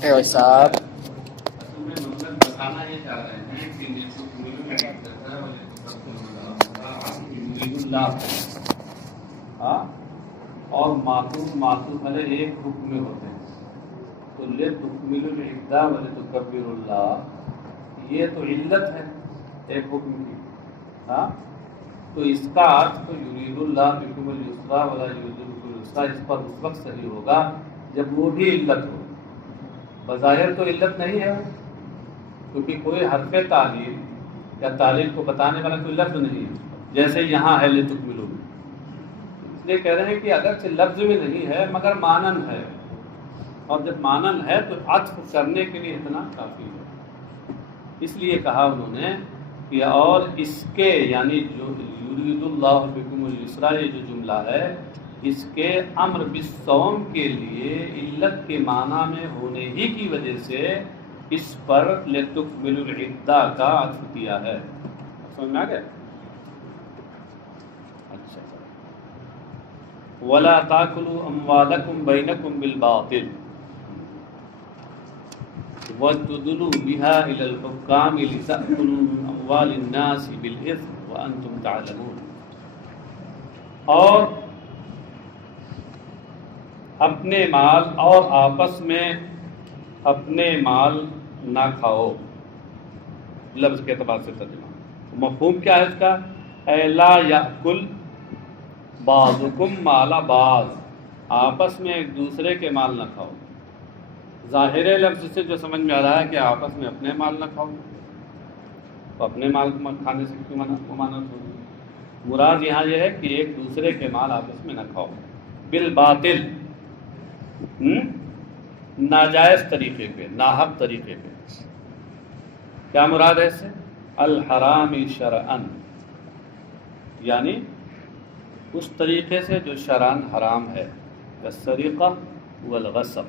صاحب بتانا یہ چاہ رہے ہیں کہ اور معطوف علیہ ایک حکم میں ہوتے ہیں، تو لتکمل العدہ ولتکبر اللہ، یہ تو علت ہے ایک حکم کی، تو اس کا عطف تو یرید اللہ بکم اليسرا ولا یرید بکم العسرا اس پر اس وقت صحیح ہوگا جب وہ بھی علت ہو۔ بظاہر تو علت نہیں ہے، کیونکہ کوئی حرف تعلیل یا تعلیل کو بتانے والا کوئی لفظ نہیں ہے، جیسے یہاں ہے لتکملوا، اس لیے کہہ رہے ہیں کہ اگرچہ لفظ میں نہیں ہے مگر مانن ہے، اور جب مانن ہے تو عطف کرنے کے لیے اتنا کافی ہے۔ اس لیے کہا انہوں نے کہ اور اس کے یعنی جو یرید اللہ بکم اليسرا یہ جو جملہ ہے، اس کے امر بالصوم کے لیے علت کے معنی میں ہونے ہی کی وجہ سے اس پر لتکملوا العدہ کا عطف کیا ہے۔ سمجھ میں آ گیا؟ اچھا، وَلَا تَأْكُلُوا أَمْوَالَكُمْ بَيْنَكُمْ بِالْبَاطِلِ وَتُدْلُوا بِهَا إِلَى الْحُكَّامِ لِتَأْكُلُوا مِنْ أَمْوَالِ النَّاسِ بِالْإِثْمِ وَأَنْتُمْ تَعْلَمُونَ، اور اپنے مال اور آپس میں اپنے مال نہ کھاؤ، لفظ کے اعتبار سے ترجمہ مفہوم کیا ہے اس کا؟ اے لا یأکل بعضکم مال بعض، آپس میں ایک دوسرے کے مال نہ کھاؤ۔ ظاہر لفظ سے جو سمجھ میں آ رہا ہے کہ آپس میں اپنے مال نہ کھاؤ، تو اپنے مال کھانے سے کیوں ممانعت ہوگی؟ مراد یہاں یہ ہے کہ ایک دوسرے کے مال آپس میں نہ کھاؤ بالباطل، ناجائز طریقے پہ، ناحق طریقے پہ۔ کیا مراد ہے اس سے؟ الحرام شرعن، یعنی اس طریقے سے جو شرعن حرام ہے، السرقہ والغصب،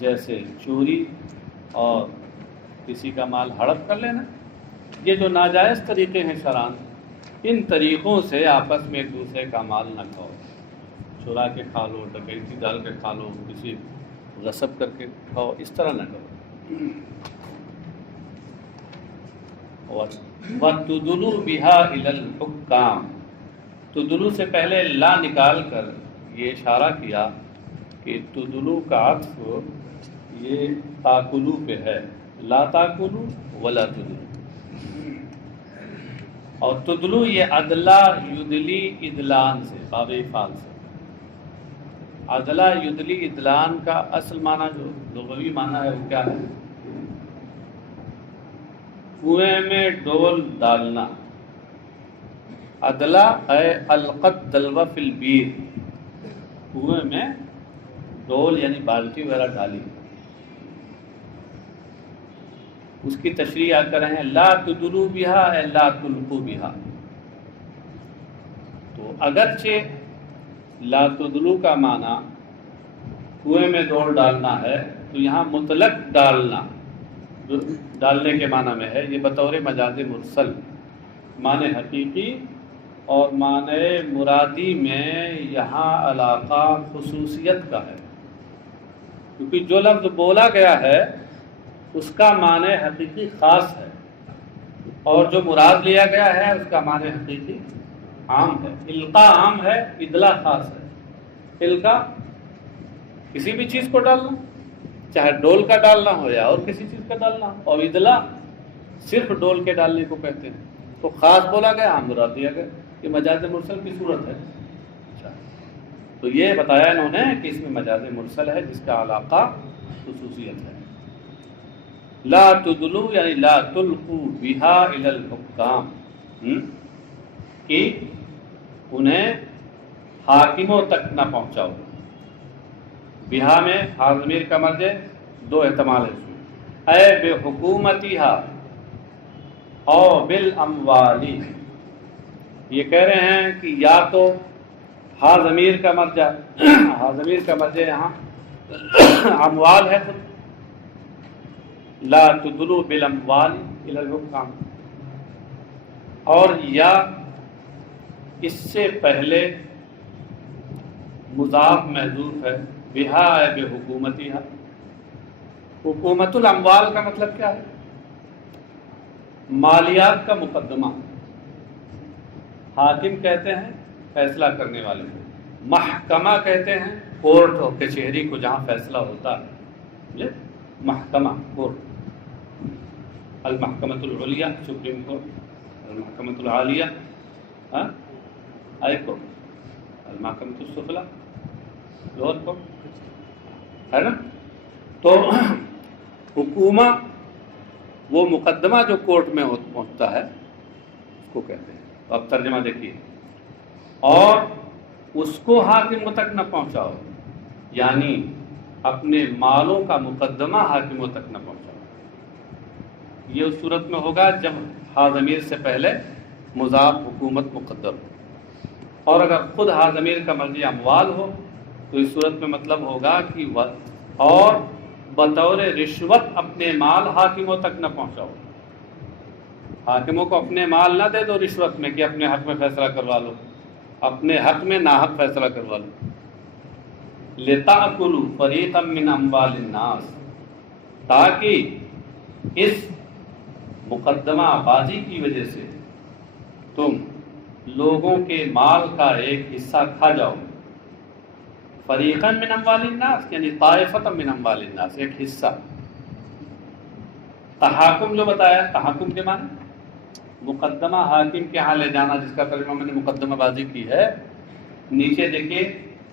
جیسے چوری اور کسی کا مال ہڑپ کر لینا، یہ جو ناجائز طریقے ہیں شرعن، ان طریقوں سے آپس میں ایک دوسرے کا مال نہ کھاؤ، چرا کے کھا لو، ڈکیتی ڈال کے کھا لو، کسی غصب کر کے کھاؤ، اس طرح نہ کرو۔ وَتُدْلُوا بِهَا إِلَى الْحُكَّامِ، تدلو سے پہلے لا نکال کر یہ اشارہ کیا کہ تدلو کا عطف یہ تاکلو پہ ہے، لا تاکلو ولا تدلو، اور تدلو یہ ادلا یدلی ادلان سے، باب افعال سے۔ ادلا یدلی ادلان کا اصل معنی جو لغوی معنی ہے وہ کیا ہے؟ کنویں میں ڈول ڈالنا۔ ادلا ہے القت دلو فی البیر، کنویں میں ڈول یعنی بالٹی وغیرہ ڈالی۔ اس کی تشریح آ کر ہیں لا تدلو بہا اے لا تلقوا بہا، تو اگرچہ لا تدلو کا معنی کنویں میں ڈول ڈالنا ہے، تو یہاں مطلق ڈالنا جو ڈالنے کے معنی میں ہے، یہ بطور مجاز مرسل، معنی حقیقی اور معنی مرادی میں یہاں علاقہ خصوصیت کا ہے، کیونکہ جو لفظ بولا گیا ہے اس کا معنی حقیقی خاص ہے، اور جو مراد لیا گیا ہے اس کا معنی حقیقی عام ہے۔ القاء عام ہے، ادلا خاص ہے۔ القاء کسی بھی چیز کو ڈالنا، چاہے ڈول کا ڈالنا ہو یا اور کسی چیز کا ڈالنا ہو، اور ادلا صرف ڈول کے ڈالنے کو کہتے ہیں، تو خاص بولا گیا، عام مراد دیا گیا، یہ مجاز مرسل کی صورت ہے۔ اچھا، تو یہ بتایا انہوں نے کہ اس میں مجاز مرسل ہے جس کا علاقہ خصوصیت ہے۔ لا تدلو یعنی لا تلقوا بہا الی الحکام، کہ انہیں حاکموں تک نہ پہنچاؤ۔ بہا میں ہا ضمیر کا مرجع دو احتمال ہے اس میں، اے بے حکومتیہا او بالاموالی، یہ کہہ رہے ہیں کہ یا تو ہا ضمیر کا مرجع، ہا ضمیر کا مرجع یہاں اموال ہے، لا تدلو بالاموال الی الحکام، اور یا اس سے پہلے مضاف محذوف ہے، بہا ہے بے حکومتیہا، حکومت الاموال کا مطلب کیا ہے؟ مالیات کا مقدمہ. حاکم کہتے ہیں فیصلہ کرنے والے کو، محکمہ کہتے ہیں کورٹ اور کچہری کو جہاں فیصلہ ہوتا ہے. محکمہ کورٹ، المحکمۃ العلیہ سپریم کورٹ، المحکمۃ العالیہ ہائی کورٹ، المحکمۃ السفلی لوور کورٹ، ہے نا. تو حکومہ وہ مقدمہ جو کورٹ میں پہنچتا ہے اس کو کہتے ہیں. تو اب ترجمہ دیکھیے، اور اس کو حاکموں تک نہ پہنچاؤ، یعنی اپنے مالوں کا مقدمہ حاکموں تک نہ پہنچاؤ. یہ اس صورت میں ہوگا جب ہا ضمیر سے پہلے مضاف حکومت مقدر ہو، اور اگر خود ہا ضمیر کا مرجع اموال ہو تو اس صورت میں مطلب ہوگا کہ اور بطور رشوت اپنے مال حاکموں تک نہ پہنچاؤ. حاکموں کو اپنے مال نہ دے دو رشوت میں کہ اپنے حق میں فیصلہ کروا لو، اپنے حق میں ناحق فیصلہ کروا لو. لِتَأْكُلُوا فَرِيقًا مِّنْ أَمْوَالِ النَّاسِ، تاکہ اس مقدمہ بازی کی وجہ سے تم لوگوں کے مال کا ایک حصہ کھا جاؤ. فریقاً من اموال الناس یعنی طائفۃ من اموال الناس، ایک حصہ. تحاکم جو بتایا، تحاکم کے معنی مقدمہ حاکم کے ہاں لے جانا، جس کا ترجمہ میں نے مقدمہ بازی کی ہے. نیچے دیکھیے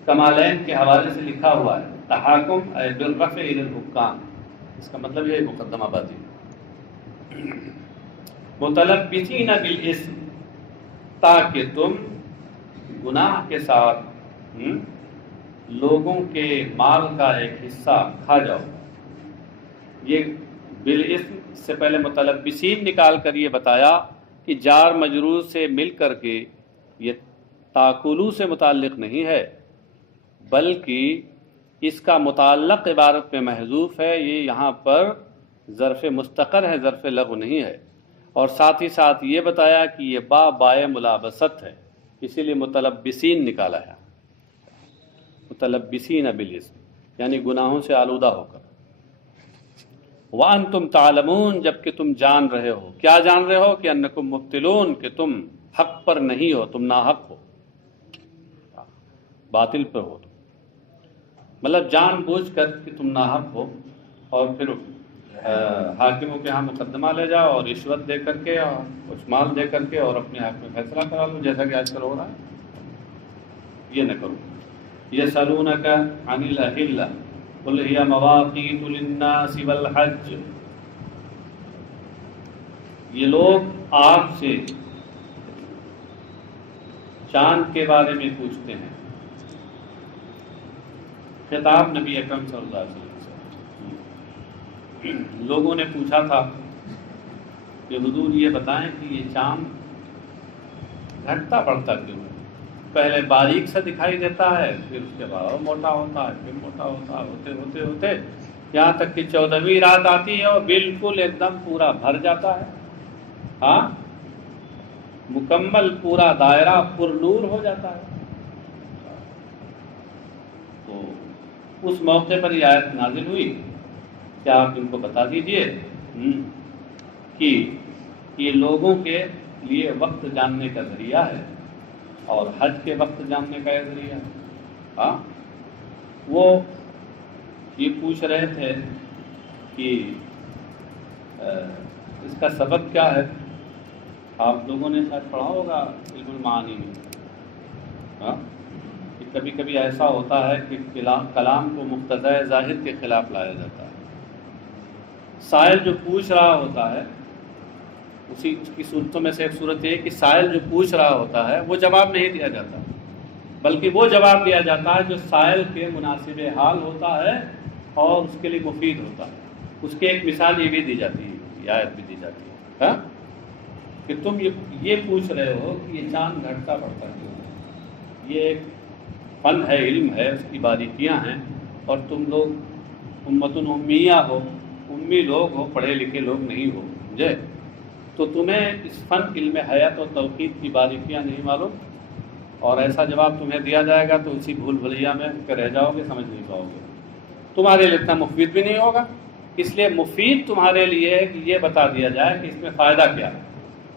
کمالین کے حوالے سے لکھا ہوا ہے تحاکم بالرفع الی الحکام، اس کا مطلب یہ مقدمہ بازی. متلبسین بالاسم، تاکہ تم گناہ کے ساتھ لوگوں کے مال کا ایک حصہ کھا جاؤ. یہ بالاسم سے پہلے متلبسین نکال کر یہ بتایا کہ جار مجرور سے مل کر کے یہ تاکلو سے متعلق نہیں ہے، بلکہ اس کا متعلق عبارت میں محذوف ہے. یہ یہاں پر ظرف مستقر ہے، ظرف لغو نہیں ہے. اور ساتھ ہی ساتھ یہ بتایا کہ یہ بائے ملابست ہے، اسی لیے متلبسین نکالا ہے. متلبسین بالاسم یعنی گناہوں سے آلودہ ہو کر. وَأَنْتُمْ تَعْلَمُونَ، جبکہ تم جان رہے ہو. کیا جان رہے ہو؟ کہ أَنَّكُمْ مُبْطِلُونَ، کہ تم حق پر نہیں ہو، تم ناحق ہو، باطل پر ہو. مطلب جان بوجھ کر کہ تم ناحق ہو، اور پھر حاکموں کے ہاں مقدمہ لے جاؤ اور رشوت دے کر کے اور کچھ مال دے کر کے اور اپنے حق میں فیصلہ کرا لو، جیسا کہ آج کل ہو رہا ہے. یہ نہ کرو. یسألونک عن الأہلہ قل ہی مواقیت للناس والحج، یہ لوگ آپ سے چاند کے بارے میں پوچھتے ہیں. خطاب نبی اکرم صلی اللہ علیہ وسلم. لوگوں نے پوچھا تھا کہ حضور یہ بتائیں کہ یہ چاند گھٹتا بڑھتا کیوں ہے؟ پہلے باریک سا دکھائی دیتا ہے، پھر اس کے بعد موٹا ہوتا ہے، پھر موٹا ہوتا ہوتے ہوتے ہوتے یہاں تک کہ 14ویں رات آتی ہے اور بالکل ایک دم پورا بھر جاتا ہے. ہاں، مکمل پورا دائرہ پر نور ہو جاتا ہے. تو اس موقع پر یہ آیت نازل ہوئی کہ آپ ان کو بتا دیجئے کہ یہ لوگوں کے لیے وقت جاننے کا ذریعہ ہے اور حج کے وقت جاننے کا یہ ذریعہ ہے. ہاں، وہ یہ پوچھ رہے تھے کہ اس کا سبب کیا ہے. آپ لوگوں نے شاید پڑھا ہوگا علم المعانی میں. ہاں، کہ کبھی کبھی ایسا ہوتا ہے کہ کلام کو مقتضی ظاہر کے خلاف لایا جاتا ہے. سائل جو پوچھ رہا ہوتا ہے، اسی کی صورتوں میں سے ایک صورت یہ کہ سائل جو پوچھ رہا ہوتا ہے وہ جواب نہیں دیا جاتا، بلکہ وہ جواب دیا جاتا ہے جو سائل کے مناسب حال ہوتا ہے اور اس کے لیے مفید ہوتا ہے. اس کی ایک مثال یہ بھی دی جاتی ہے، یہ آیت بھی دی جاتی ہے کہ تم یہ پوچھ رہے ہو کہ یہ چاند گھٹتا بڑھتا کیوں ہے. یہ ایک فن ہے، علم ہے، اس کی باریکیاں ہیں، اور تم لوگ امت امیہ ہو، امی لوگ ہو، پڑھے لکھے لوگ نہیں ہو سمجھے، تو تمہیں اس فن علم حیات اور توحید کی باریکیاں نہیں معلوم، اور ایسا جواب تمہیں دیا جائے گا تو اسی بھول بھلیا میں رہ جاؤ گے، سمجھ نہیں پاؤ گے. تمہارے لیے اتنا مفید بھی نہیں ہوگا اس لیے مفید تمہارے لیے ہے کہ یہ بتا دیا جائے کہ اس میں فائدہ کیا ہے،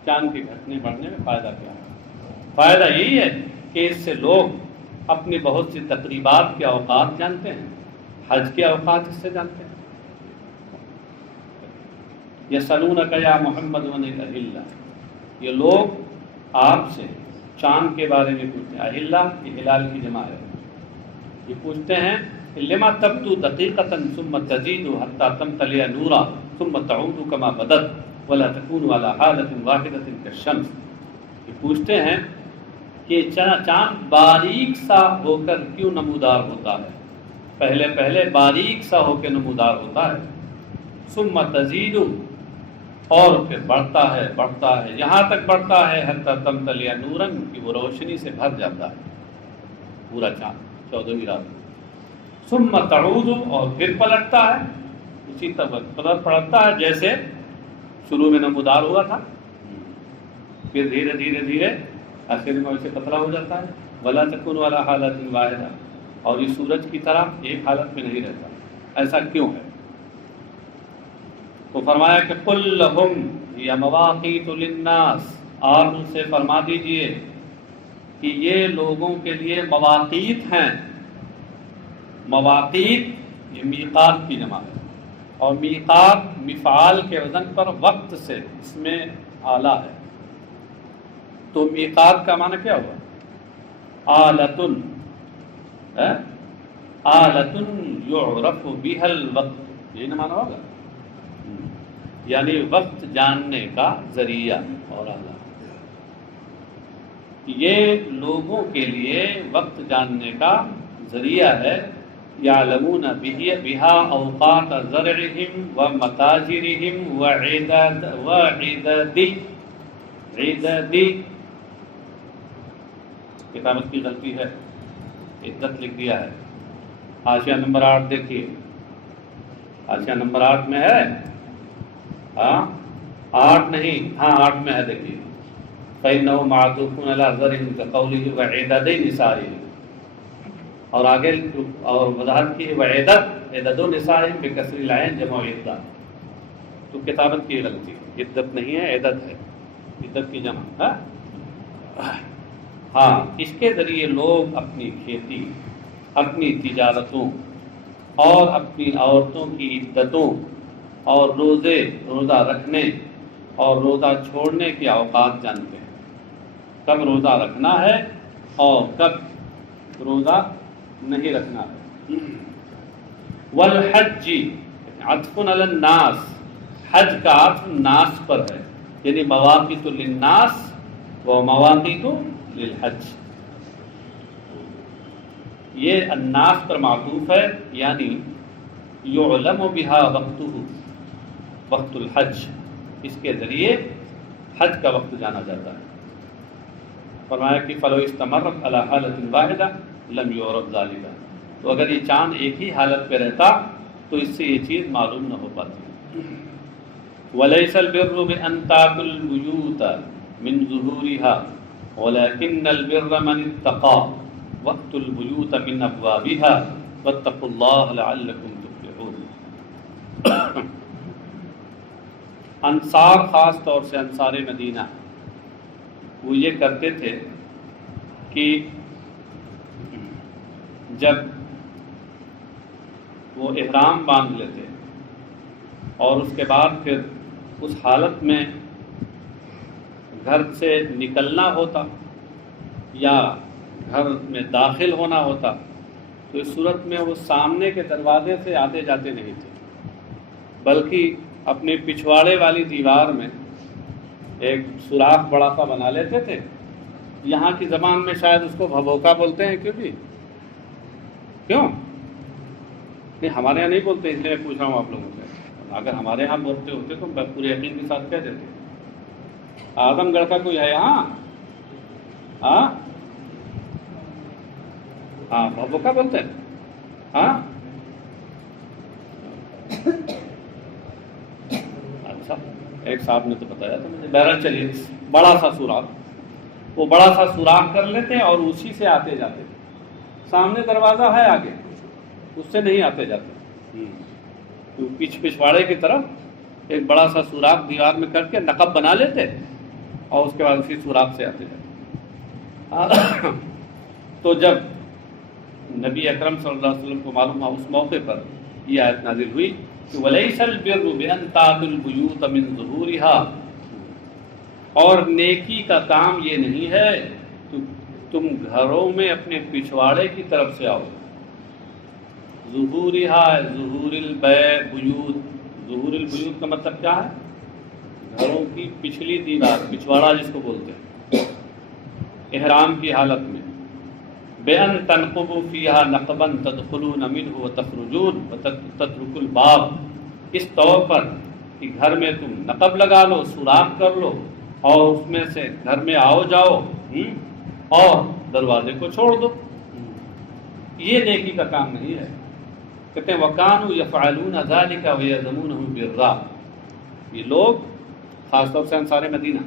چاند کے گھٹنے بڑھنے میں فائدہ کیا ہے۔ فائدہ یہی ہے کہ اس سے لوگ اپنی بہت سی تقریبات کے اوقات جانتے ہیں، حج کے اوقات اس سے جانتے ہیں۔ یسألونک یا محمد عن الأہلہ، یہ لوگ آپ سے چاند کے بارے میں پوچھتے ہیں۔ اہلہ یہ ہلال کی جمع ہے، یہ پوچھتے ہیں لما تبدو دقیقۃ ثم تزید حتی تمتلئ نورا ثم تعود کما بدت ولا تکون علی حالۃ واحدۃ کالشمس۔ یہ پوچھتے ہیں کہ چاند باریک سا ہو کر کیوں نمودار ہوتا ہے، پہلے پہلے باریک سا ہو کے نمودار ہوتا ہے، ثم تزید اور پھر بڑھتا ہے یہاں تک بڑھتا ہے حتی تمتلئ نورا کہ وہ روشنی سے بھر جاتا ہے پورا چاند 14ویں رات میں، ثم تعود اور پھر پلٹتا ہے، اسی طرح پلٹتا ہے جیسے شروع میں نمودار ہوا تھا، پھر دھیرے دھیرے دھیرے آخر میں اسے پتلا ہو جاتا ہے، ولا تکون علی حالۃ واحدہ، اور یہ سورج کی طرح ایک حالت میں نہیں رہتا۔ ایسا کیوں ہے؟ تو فرمایا کہ قل لہم یا مواقیت للناس، آپ ان سے فرما دیجئے کہ یہ لوگوں کے لیے مواقیت ہیں۔ مواقیت یہ میقات کی جمع ہے، اور میقات مفعال کے وزن پر وقت سے اس میں آلہ ہے، تو میقات کا معنی کیا ہوا؟ آلتن، آلتن یعرف بها الوقت، یہ نہ معنی ہوگا، یعنی وقت جاننے کا ذریعہ اور آلہ۔ یہ لوگوں کے لیے وقت جاننے کا ذریعہ ہے۔ یعلمون بها اوقات زرعهم ومتاجرهم وعدد کتابت کی غلطی ہے، عدت لکھ دیا ہے۔ حاشیہ نمبر 8 دیکھیے، حاشیہ نمبر 8 میں ہے، ہاں 8 نہیں، ہاں 8 میں ہے، دیکھیے فإنه معطوف على زرعهم كقوله وعدد نسائهم، اور آگے اور وضاحت کی وعدد نسائهم بکسر العین جمع عدہ، تو کتابت کی غلطی، عدت نہیں ہے، عدد ہے، عدت کی جمع۔ ہاں اس کے ذریعے لوگ اپنی کھیتی، اپنی تجارتوں اور اپنی عورتوں کی عدتوں اور روزہ رکھنے اور روزہ چھوڑنے کے اوقات جانتے ہیں، کب روزہ رکھنا ہے اور کب روزہ نہیں رکھنا ہے۔ والحج عطف علی الناس، حج کا عطف ناس پر ہے، یعنی مواقیت للناس و مواقیت للحج، یہ الناس پر معطوف ہے، یعنی یعلم بها وقتہ، وقت الحج، اس کے ذریعے حج کا وقت جانا جاتا ہے۔ فرمایا کہ فلو استمرت علی حالۃ واحدہ لم یعرف ذالک، تو اگر یہ چاند ایک ہی حالت پہ رہتا تو اس سے یہ چیز معلوم نہ ہو پاتی۔ ولیس البر بان تاتوا البیوت من ظہورها ولكن البر من اتقى واتوا البیوت من ابوابها واتقوا اللہ لعلکم تفلحون۔ انصار خاص طور سے انصار مدینہ وہ یہ کرتے تھے کہ جب وہ احرام باندھ لیتے اور اس کے بعد پھر اس حالت میں گھر سے نکلنا ہوتا یا گھر میں داخل ہونا ہوتا، تو اس صورت میں وہ سامنے کے دروازے سے آتے جاتے نہیں تھے، بلکہ اپنے پچھواڑے والی دیوار میں ایک سوراخ بڑا سا بنا لیتے تھے، یہاں کی زبان میں شاید اس کو بھبوکا بولتے ہیں، کیوں نہیں ہمارے یہاں نہیں بولتے، اس لیے میں پوچھ رہا ہوں آپ لوگوں سے، اگر ہمارے یہاں بولتے ہوتے تو پورے یقین کے ساتھ کہہ دیتے۔ اعظم گڑھ کا کوئی ہے یہاں؟ ہاں بھبوکا بولتے ہیں، ہاں اچھا، ایک صاحب نے تو بتایا تھا مجھے۔ بہرحال چلیے، بڑا سا سوراخ، وہ بڑا سا سوراخ کر لیتے اور اسی سے آتے جاتے، سامنے دروازہ ہے آگے، اس سے نہیں آتے جاتے۔ تو پچھواڑے کی طرف ایک بڑا سا سوراخ دیوار میں کر کے نقب بنا لیتے اور اس کے بعد اسی سوراخ سے آتے جاتے۔ تو جب نبی اکرم صلی اللہ علیہ وسلم کو معلوم ہوا اس موقع پر یہ آیت نازل ہوئی کہ وَلَيْسَ الْبِرُّ بِأَن تَأْتُوا الْبُيُوتَ مِن ظُهُورِهَا، اور نیکی کا کام یہ نہیں ہے کہ تم گھروں میں اپنے پچھواڑے کی طرف سے آؤ۔ ظہورها ظہور البیوت، ظہور البیوت کا مطلب کیا ہے؟ گھروں کی پچھلی دیوار، پچھواڑا جس کو بولتے ہیں، احرام کی حالت میں۔ بِأَن تَنْقُبُوا فِيهَا نَقْبًا تَدْخُلُونَ مِنْهُ وَتَخْرُجُونَ وَتَتْرُكُوا الْبَابَ، اس طور پر کہ گھر میں تم نقب لگا لو، سوراخ کر لو اور اس میں سے گھر میں آؤ جاؤ اور دروازے کو چھوڑ دو۔ یہ نیکی کا کام نہیں ہے۔ کہتے ہیں وَكَانُوا يَفْعَلُونَ ذَلِكَ وَيَذْمُونَهُ بِالرَّاء، یہ لوگ خاص طور سے انصار مدینہ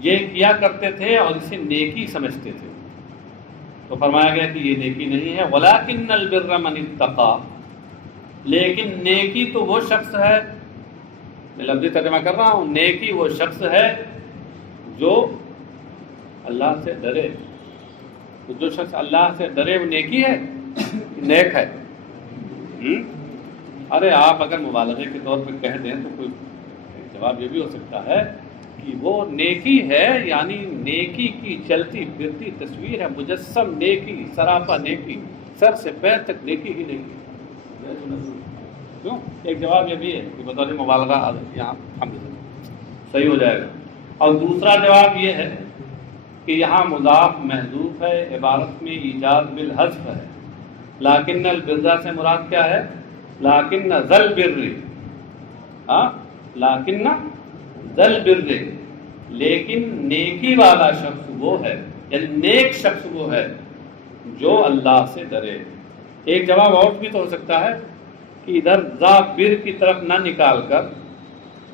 یہ کیا کرتے تھے اور اسے نیکی سمجھتے تھے۔ تو فرمایا گیا کہ یہ نیکی نہیں ہے۔ وَلَكِنَّ الْبِرَّ مَنِ اتَّقَىٰ، لیکن نیکی تو وہ شخص ہے، میں لفظی ترجمہ کر رہا ہوں، نیکی وہ شخص ہے جو اللہ سے ڈرے۔ تو جو شخص اللہ سے ڈرے وہ نیکی ہے، نیک ہے۔ ارے آپ اگر مبالغے کے طور پہ کہہ دیں تو کوئی جواب یہ بھی ہو سکتا ہے کہ وہ نیکی ہے، یعنی نیکی کی چلتی پھرتی تصویر ہے، مجسم نیکی، سراپا نیکی، سر سے پیر تک نیکی ہی نیکی۔ کیوں؟ ایک جواب یہ بھی ہے کہ بطور مبالغہ یہاں ہم صحیح ہو جائے گا۔ اور دوسرا جواب یہ ہے کہ یہاں مضاف محذوف ہے، عبارت میں ایجاز بالحذف ہے۔ لیکن البر سے مراد کیا ہے؟ لیکن ذل بر، لیکن ذل بر، لیکن نیکی والا شخص وہ ہے، یعنی نیک شخص وہ ہے جو اللہ سے ڈرے۔ ایک جواب اور بھی تو ہو سکتا ہے کہ ادھر ذا بر کی طرف نہ نکال کر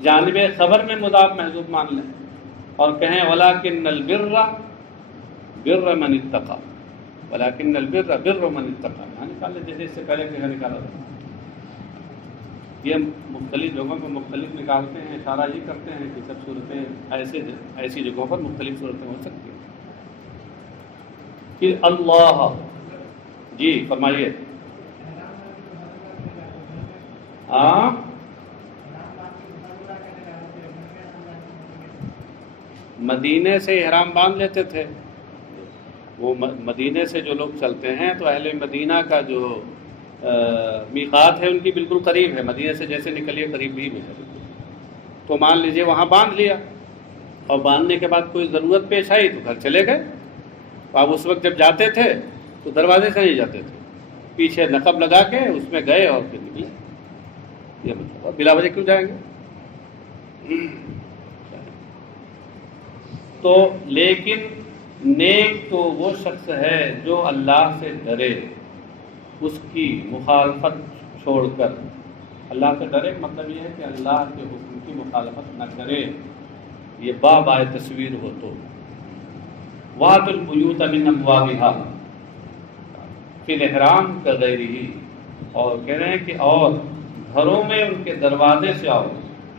جانب خبر میں مضاف محذوف مان لیں اور کہیں وَلَكِنَّ الْبِرَّ بِرَّ مَنِ اتَّقَىٰ، وَلَكِنَّ الْبِرَّ بِرُّ مَنِ اتَّقَىٰ، یہاں نکال لیں جیسے اس سے پہلے کہیں نکالا تھا۔ یہ مختلف جگہوں پر مختلف نکالتے ہیں، اشارہ یہ کرتے ہیں کہ سب صورتیں ایسی جگہوں پر مختلف صورتیں ہو سکتی ہیں۔ پھر اللہ، جی فرمائیے۔ مدینے سے احرام باندھ لیتے تھے، وہ مدینے سے جو لوگ چلتے ہیں تو اہل مدینہ کا جو میقات ہے ان کی بالکل قریب ہے، مدینے سے جیسے نکلیے قریب ہی میں ہے، تو مان لیجئے وہاں باندھ لیا اور باندھنے کے بعد کوئی ضرورت پیش آئی تو گھر چلے گئے۔ تو آپ اس وقت جب جاتے تھے تو دروازے سے نہیں جاتے تھے، پیچھے نقب لگا کے اس میں گئے اور پھر نکلے۔ یہ مطلب بلا وجہ کیوں جائیں گے؟ تو لیکن نیک تو وہ شخص ہے جو اللہ سے ڈرے، اس کی مخالفت چھوڑ کر۔ اللہ سے ڈرے مطلب یہ ہے کہ اللہ کے حکم کی مخالفت نہ کرے، یہ بائے تصویر ہو تو۔ وَأْتُوا الْبُيُوتَ مِنْ أَبْوَابِهَا فِي الْإِحْرَامِ كَغَيْرِهِ، اور کہہ رہے ہیں کہ اور گھروں میں ان کے دروازے سے آؤ،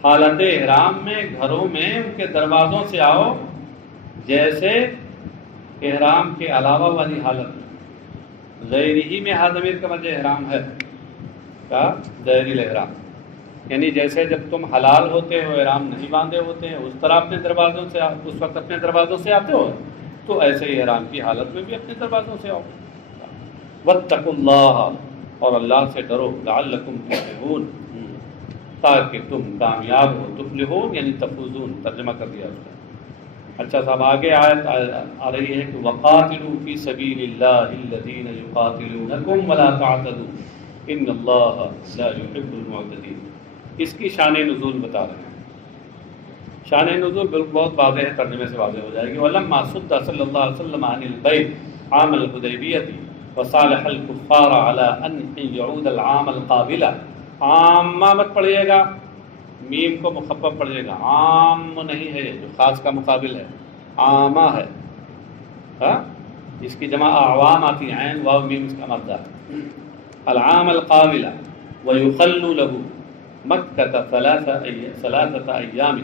حالت احرام میں گھروں میں ان کے دروازوں سے آؤ جیسے احرام کے علاوہ والی حالت میں۔ غیر ہی میں ضمیر کا وجہ احرام ہے کا غیر الاحرام، یعنی جیسے جب تم حلال ہوتے ہو، احرام نہیں باندھے ہوتے ہیں، اس طرح اپنے دروازوں سے اس وقت اپنے دروازوں سے آتے ہو، تو ایسے ہی احرام کی حالت میں بھی اپنے دروازوں سے آؤ۔ واتقوا اللہ، اور اللہ سے ڈرو، لعلکم تفلحون، تاکہ تم کامیاب ہو، تفلحون یعنی تفوزون، ترجمہ کر دیا اس کا۔ اچھا صاحب آگے آیت آ رہی ہے کہ وَقَاتِلُوا فِي سَبِيلِ اللَّهِ الَّذِينَ يُقَاتِلُونَكُمْ وَلَا تَعْتَدُوا إِنَّ اللَّهَ لَا يُحِبُّ الْمُعْتَدِينَ۔ اس کی شان نزول بتا رہے ہیں۔ شان نزول بہت واضح ہے، ترجمے سے واضح ہو جائے گی۔ وَلَمَّا صُدَّ صلی اللہ علیہ وسلم عَنِ الْبَيْعِ عَامَ الْحُدَیبِیَّةِ وَصَالَحَ الْكُفَّارَ عَلَىٰ أَنْ يَعُودَ الْعَامَ الْقَابِلَ، عامہ مت پڑھیے گا، میم کو مخفف پڑھیے گا، عام نہیں ہے جو خاص کا مقابل ہے، عامہ ہے، اس کی جمع اعوام آتی ہیں، عین واو میم اس کا مادہ ہے۔ العام القابلہ، وَيُخَلُّ لَهُ مَكَّةَ ثَلَاثَةَ أَيَّامٍ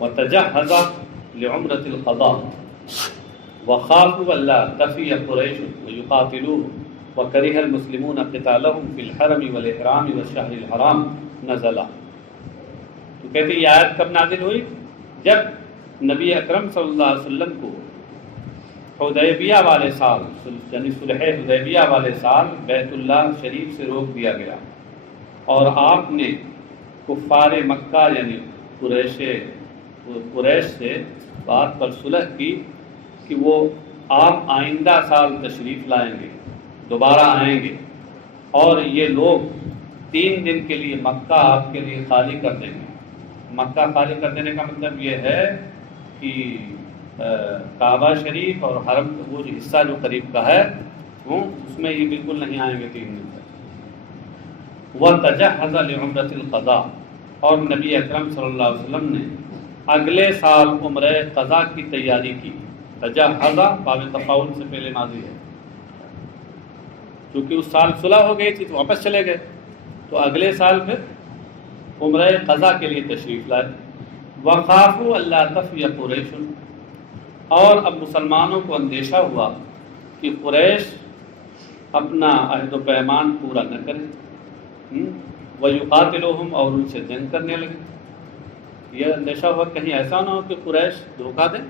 وَتَجَهَّزَ لِعُمْرَةِ الْقَضَاءِ وَخَافُوا أَلَّا تَفِيَ قُرَيْشٌ وَيُقَاتِلُوهُمْ وَكَرِهَ الْمُسْلِمُونَ قِتَالَهُمْ فِي الْحَرَمِ وَالْإِحْرَامِ وَالشَّهْرِ الْحَرَامِ نَزَلَ. تو کہتے ہیں یہ آیت کب نازل ہوئی؟ جب نبی اکرم صلی اللہ علیہ وسلم کو حدیبیہ والے سال یعنی صلح حدیبیہ والے سال بیت اللہ شریف سے روک دیا گیا اور آپ نے کفار مکہ یعنی قریش سے بات پر صلح کی کہ وہ آپ آئندہ سال تشریف لائیں گے، دوبارہ آئیں گے اور یہ لوگ 3 دن کے لیے مکہ آپ کے لیے خالی کر دیں گے. مکہ خالی کر دینے کا مطلب یہ ہے کہ کعبہ شریف اور حرم وہ جو حصہ جو قریب کا ہے اس میں یہ بالکل نہیں آئیں گے 3 دن تک. وَتَجَهَّزَ لِعُمْرَةِ الْقَضَاءِ اور نبی اکرم صلی اللہ علیہ وسلم نے اگلے سال عمرہ قضا کی تیاری کی. تجہز باب تفاعل سے پہلے ماضی ہے، کیونکہ اس سال صلح ہو گئی تھی تو واپس چلے گئے، تو اگلے سال پھر عمرہ قضا کے لیے تشریف لائے. وَخَافُوا أَلَّا تَفِيَ قُرَيْشٌ اور اب مسلمانوں کو اندیشہ ہوا کہ قریش اپنا عہد و پیمان پورا نہ کریں، وَيُقَاتِلُوهُمْ اور ان سے جنگ کرنے لگے. یہ اندیشہ ہوا کہیں ایسا نہ ہو کہ قریش دھوکہ دیں،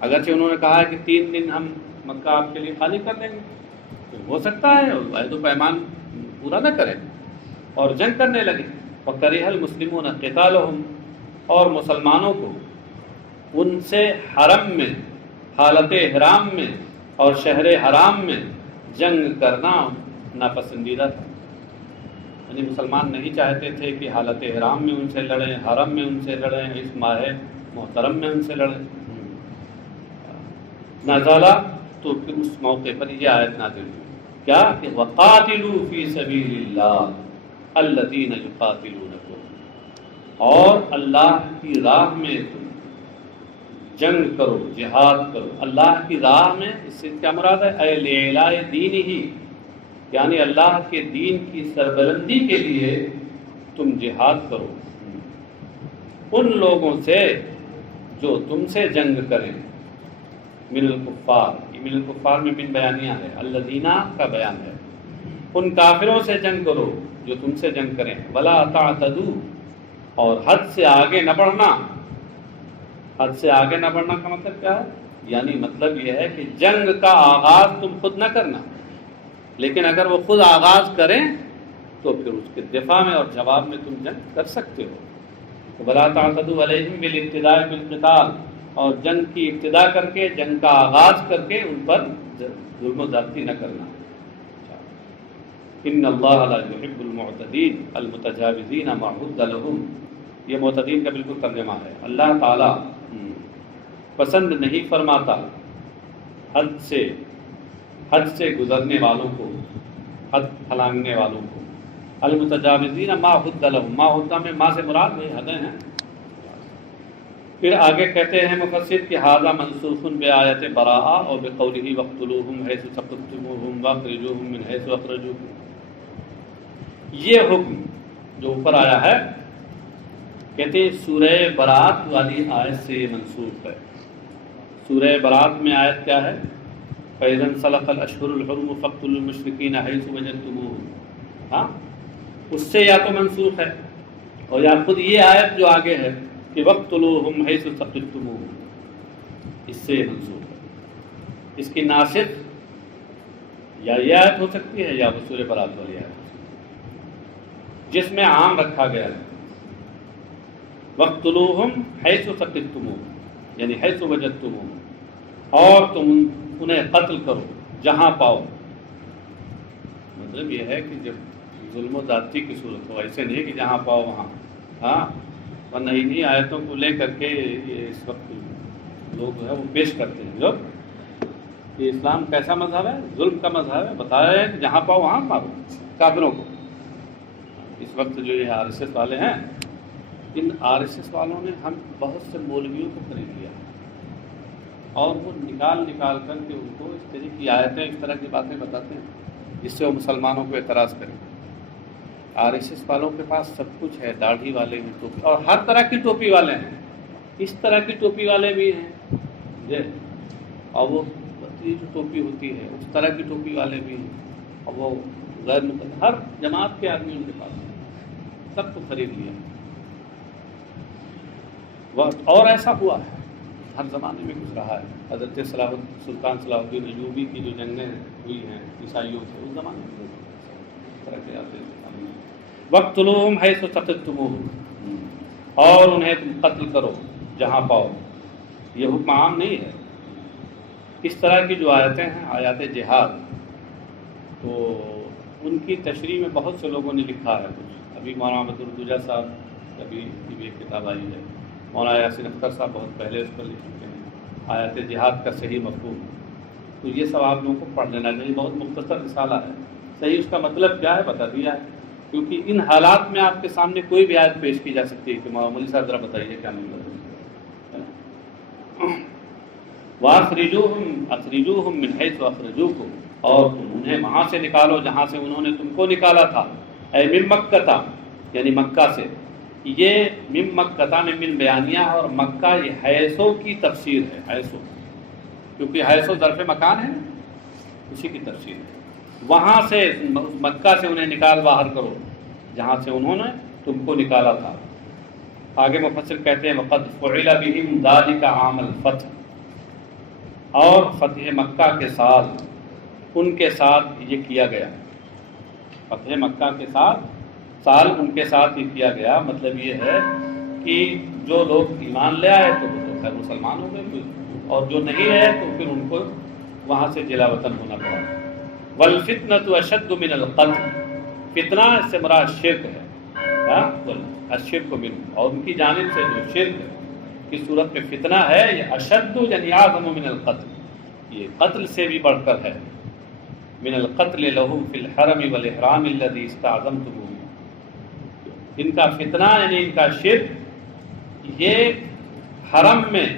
اگرچہ انہوں نے کہا ہے کہ 3 دن ہم مکہ آپ کے لیے خالی کر دیں گے، تو ہو سکتا ہے عہد و پیمان پورا نہ کریں اور جنگ کرنے لگے. وَكَرِهَ الْمُسْلِمُونَ قِتَالَهُمْ اور مسلمانوں کو ان سے حرم میں حالت احرام میں اور شہر حرام میں جنگ کرنا ناپسندیدہ تھا. یعنی مسلمان نہیں چاہتے تھے کہ حالت احرام میں ان سے لڑیں، حرم میں ان سے لڑیں، اس ماہ محترم میں ان سے لڑیں. نازلہ تو پھر اس موقع پر یہ آیت نازل ہوئی کیا کہ وَقَاتِلُوا فِي سَبِيلِ اللَّهِ الَّذِينَ يُقَاتِلُونَكُمْ اور اللہ کی راہ میں تم جنگ کرو، جہاد کرو. اللہ کی راہ میں اس سے کیا مراد ہے؟ اے لِعِلَاءِ دِینِهِ یعنی اللہ کے دین کی سربلندی کے لیے تم جہاد کرو ان لوگوں سے جو تم سے جنگ کریں. من الکفار، من الکفار میں من بیانیہ ہے، الذین کا بیان ہے. ان کافروں سے جنگ کرو جو تم سے جنگ کریں. ولا تعتدوا اور حد سے آگے نہ بڑھنا. حد سے آگے نہ بڑھنا کا مطلب کیا ہے؟ یعنی مطلب یہ ہے کہ جنگ کا آغاز تم خود نہ کرنا، لیکن اگر وہ خود آغاز کریں تو پھر اس کے دفاع میں اور جواب میں تم جنگ کر سکتے ہو. ولا تعتدوا علیہم بالابتداء بالقتال اور جنگ کی ابتدا کر کے، جنگ کا آغاز کر کے ان پر ظلم و زیادتی نہ کرنا. ان اللہ لا يحب المعتدین المتجاوزین ما حد لهم یہ معتدین کا بالکل ترجمہ ہے. اللہ تعالی پسند نہیں فرماتا حد سے گزرنے والوں کو، حد پھلانگنے والوں کو. المتجاوزین ما حد لهم، ما حد میں ما سے مراد وہی حدیں ہیں. پھر آگے کہتے ہیں مفسر کہ ھذا منسوخ بآیت براءہ اور بقولہ وقتلوہم حیث ثقفتموہم واخرجوہم من حیث اخرجوکم. یہ حکم جو اوپر آیا ہے کہتے ہیں سورہ برات والی آیت سے یہ منسوخ ہے. سورہ برات میں آیت کیا ہے؟ فَإِذَا انْسَلَخَ الْأَشْهُرُ الْحُرُمُ فَاقْتُلُوا الْمُشْرِكِينَ حَيْثُ وَجَدتُّمُوهُمْ. ہاں اس سے یا تو منسوخ ہے اور یا خود یہ آیت جو آگے ہے کہ وَاقْتُلُوهُمْ حَيْثُ ثَقِفْتُمُوهُمْ اس سے منسوخ ہے. اس کی ناسخ یا یہ آیت ہو سکتی ہے یا وہ سورہ برات والی آیت جس میں عام رکھا گیا ہے وَاقْتُلُوهُمْ حَيْثُ ثَقِفْتُمُوهُمْ یعنی حیث وجدتموہم اور تم انہیں قتل کرو جہاں پاؤ. مطلب یہ ہے کہ جب ظلم و زیادتی کی صورت ہو، ایسے نہیں کہ جہاں پاؤ وہاں. ہاں ورنہ انہی آیتوں کو لے کر کے یہ اس وقت لوگ جو ہے وہ پیش کرتے ہیں جو کہ اسلام کیسا مذہب ہے، ظلم کا مذہب ہے. بتایا ہے کہ جہاں پاؤ وہاں مارو کافروں کو. اس وقت جو یہ RSS والے ہیں، ان RSS والوں نے ہم بہت سے مولویوں کو خرید لیا اور وہ نکال کر کے ان کو اس طرح کی آیتیں، اس طرح کی باتیں بتاتے ہیں جس سے وہ مسلمانوں کو اعتراض کریں۔ RSS والوں کے پاس سب کچھ ہے، داڑھی والے ہیں، ٹوپی، اور ہر طرح کی ٹوپی والے ہیں، اس طرح کی ٹوپی والے بھی ہیں، اور وہ پتلی جو ٹوپی ہوتی ہے اس طرح کی ٹوپی والے بھی ہیں، اور وہ غیر مقدس، ہر جماعت کے آدمی ان کے پاس ہیں، سب کو خرید لیا۔ اور ایسا ہوا ہے، ہر زمانے میں کچھ رہا ہے۔ حضرت سلطان صلاح الدین ایوبی کی جو جنگیں ہوئی ہیں عیسائیوں سے، اس زمانے میں اس طرح کے آتے ہیں۔ وَاقْتُلُوهُمْ حَيْثُ ثَقِفْتُمُوهُمْ، اور انہیں تم قتل کرو جہاں پاؤ۔ یہ حکم عام نہیں ہے۔ اس طرح کی جو آیتیں ہیں، آیات جہاد، تو ان کی تشریح میں بہت سے لوگوں نے لکھا ہے کچھ۔ ابھی مولانا بدردوجہ صاحب ابھی کی بھی ایک کتاب آئی ہے، مولانا یاسین اختر صاحب بہت پہلے اس پر لکھ چکے ہیں، آیات جہاد کا صحیح مفہوم۔ تو یہ سب آپ لوگوں کو پڑھ لینا چاہیے، بہت مختصر رسالہ ہے، صحیح اس کا مطلب کیا ہے بتا دیا ہے، کیونکہ ان حالات میں آپ کے سامنے کوئی بھی آیت پیش کی جا سکتی ہے کہ مولوی صاحب ذرا بتائیے کیا مطلب ہے۔ وَأَخْرِجُوهُمْ مِنْ حَيْثُ أَخْرَجُوكُمْ، اور انہیں وہاں سے نکالو جہاں سے انہوں نے تم کو نکالا تھا۔ اے من مکہ، یعنی مکہ سے۔ یہ من مکہ میں من بیانیہ، اور مکہ یہ حیثو کی تفسیر ہے، حیثو، کیونکہ حیثو ظرف مکان ہے، اسی کی تفسیر ہے۔ وہاں سے مکہ سے انہیں نکال باہر کرو جہاں سے انہوں نے تم کو نکالا تھا۔ آگے مفسر کہتے ہیں وَقَدْ فُعِلَ بِهِمْ ذَلِكَ عَامَ الْفَتْحِ، اور فتح مکہ کے ساتھ ان کے ساتھ یہ کیا گیا، فتح مکہ کے ساتھ سال ان کے ساتھ ہی کیا گیا۔ مطلب یہ ہے کہ جو لوگ ایمان لے آئے تو وہ تو خیر مسلمان ہو گئے، اور جو نہیں ہے تو پھر ان کو وہاں سے جلا وطن ہونا پڑا۔ والفتنة اشد من القتل، فتنہ اس سے مراد شرک ہے، الشرک منہ، اور ان کی جانب سے جو شرک کی صورت میں فتنہ ہے، یہ اشد یعنی اعظم من القتل، یہ قتل سے بھی بڑھ کر ہے۔ من القتل له في الحرم والاحرام الذي استعظمتموه، ان کا فتنہ یعنی ان کا شرک یہ حرم میں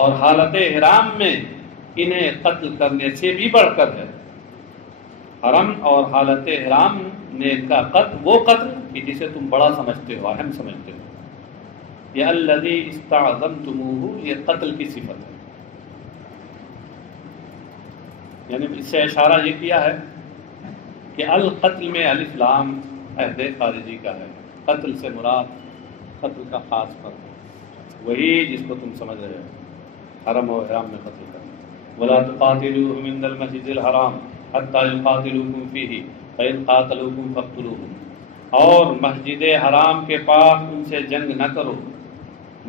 اور حالت احرام میں انہیں قتل کرنے سے بھی بڑھ کر ہے۔ حرم اور حالت احرام نے ان کا قتل، وہ قتل کہ جسے تم بڑا سمجھتے ہو، اہم سمجھتے ہو۔ یہ الذی استعظمتموہ، یہ قتل کی صفت ہے، یعنی اس سے اشارہ یہ کیا ہے کہ القتل میں الف لام عہد خارجی کا ہے، قتل سے مراد قتل کا خاص فرق، وہی جس کو تم سمجھ رہے ہو، حرم و احرام میں قتل کرنا۔ ولا تقاتلوهم عند المسجد الحرام حتى يقاتلوكم فيه فإن قاتلوكم فاقتلوهم، اور مسجد حرام کے پاس ان سے جنگ نہ کرو،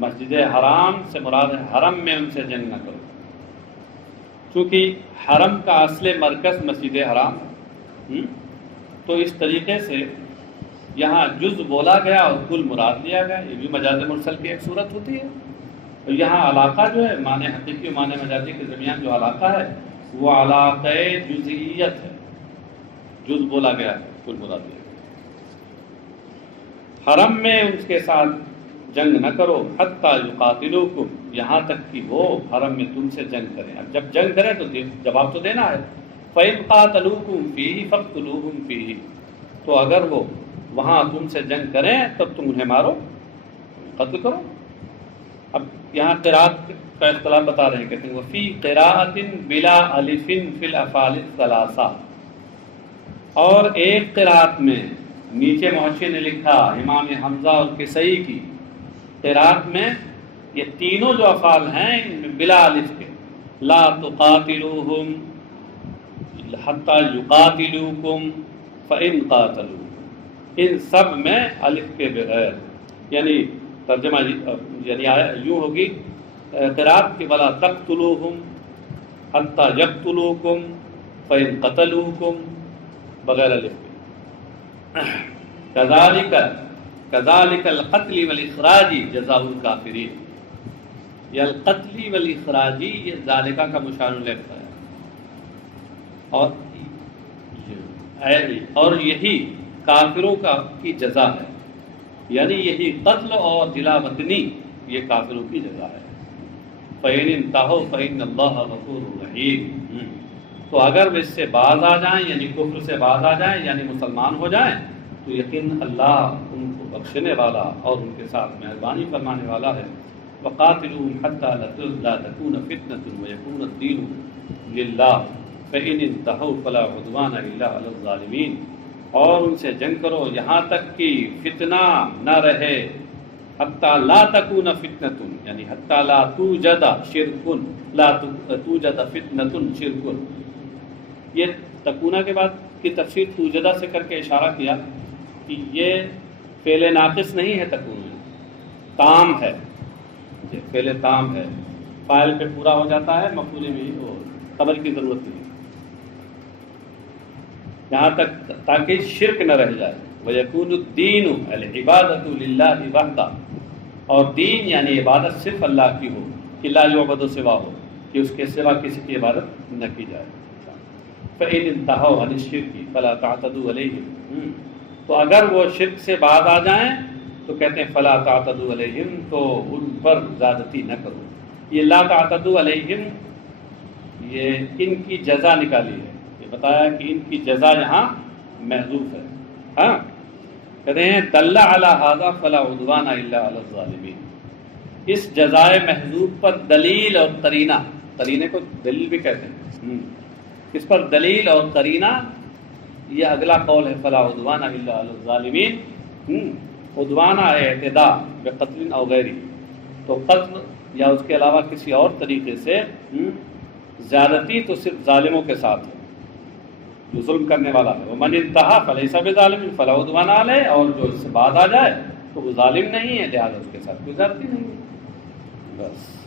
مسجد حرام سے مراد ہے حرم میں ان سے جنگ نہ کرو، چونکہ حرم کا اصل مرکز مسجد حرام ہے، تو اس طریقے سے یہاں جز بولا گیا اور کل مراد لیا گیا، یہ بھی مجاز مرسل کی ایک صورت ہوتی ہے۔ تو یہاں علاقہ جو ہے معنی حقیقی و معنی مجازی کے درمیان جو علاقہ ہے وہ علاقہ جزئیت ہے، جز بولا گیا ہے، کل مراد لیا گیا۔ حرم میں ان کے ساتھ جنگ نہ کرو، حتی یقاتلوکم، یہاں تک کہ وہ حرم میں تم سے جنگ کریں۔ اب جب جنگ کریں تو جواب تو دینا ہے۔ فَإِن قَاتَلُوكُمْ فِيهِ فَاقْتُلُوهُمْ فِيهِ، تو اگر وہ وہاں تم سے جنگ کریں تب تم انہیں مارو، قتل کرو۔ اب یہاں قرات کا اختلاف بتا رہے ہیں، کہتے ہیں وفی قراءۃ بلا الف فی الافعال الثلاثہ، اور ایک قرات میں نیچے محشی نے لکھا امام حمزہ اور کسائی کی قرات میں یہ تینوں جو افعال ہیں ان میں بلا الف کے، لا تقاتلوہم حتی یقاتلوکم فإن قاتلوکم، ان سب میں الف کے بغیر، یعنی ترجمہ یعنی یوں ہوگی قرات کی ولا تقتلوہم حتی یقتلوکم فإن قتلوکم، بغیر الف کے۔ کذالک القتل والاخراج جزاء الکافرین، یہ القتل والاخراجی یہ ذالکہ کا مشار الیہ ہے، اور یہی کافروں کی جزا ہے، یعنی یہی قتل اور جلا وطنی یہ کافروں کی جزا ہے۔ فَإِنِ انْتَهَوْا فَإِنَّ اللَّهَ غَفُورٌ رَحِيمٌ۔ تو اگر وہ اس سے باز آ جائیں، یعنی کفر سے باز آ جائیں، یعنی مسلمان ہو جائیں، تو یقین اللہ ان کو بخشنے والا اور ان کے ساتھ مہربانی فرمانے والا ہے۔ وَقَاتِلُوهُمْ حَتَّى لَا تَكُونَ فِتْنَةٌ وَيَكُونَ الدِّينُ لِلَّهِ فَإِنِ انْتَهَوْا فَلَا عُدْوَانَ إِلَّا عَلَى الظَّالِمِينَ۔ اور ان سے جنگ کرو یہاں تک کہ فتنہ نہ رہے، حتیٰ لا تکون فتنۃ، یعنی حتیٰ لا توجد شرکن، لا توجد فتنۃ شرکن۔ یہ تکونہ کے بعد کی تفسیر توجدہ سے کر کے اشارہ کیا کہ یہ فعل ناقص نہیں ہے، تکونہ تام ہے، یہ فعل تام ہے، فاعل پہ پورا ہو جاتا ہے، مفعول بھی ہو، خبر کی ضرورت نہیں، یہاں تک تاکہ شرک نہ رہ جائے۔ وَيَكُونُ الدِّينُ الْعِبَادَةُ لِلَّهِ وَحْدَهُ، اور دین یعنی عبادت صرف اللہ کی ہو، کہ لا یعبد سوا ہو، کہ اس کے سوا کسی کی عبادت نہ کی جائے۔ فَإِنِ انْتَهَوْا عَنِ الشِّرْكِ فَلَا تَعْتَدُوا عَلَيْهِمْ، تو اگر وہ شرک سے باز آ جائیں تو کہتے ہیں فَلَا تَعْتَدُوا عَلَيْهِمْ، تو ان پر زیادتی نہ کرو۔ یہ لا تعتدوا علیہم یہ ان کی جزا نکالی ہے، یہ بتایا کہ ان کی جزا یہاں محذوف ہے۔ ہاں کہتے ہیں دل علی ھذا فلا عدوان الا علی الظالمین، اس جزائے محذوف پر دلیل اور قرینہ، قرینے کو دلیل بھی کہتے ہیں، اس پر دلیل اور قرینہ یہ اگلا قول ہے فلا عدوان الا علی الظالمین۔ عدوانہ اعتداء بقتل او غیری، تو قتل یا اس کے علاوہ کسی اور طریقے سے زیادتی تو صرف ظالموں کے ساتھ ہے، جو ظلم کرنے والا ہے۔ ومن انتہا فلیس بظالم فلا عدوان علیہ، اور جو اس سے بعد آ جائے تو وہ ظالم نہیں ہے، لہٰذا اس کے ساتھ کوئی زیادتی نہیں ہے، بس۔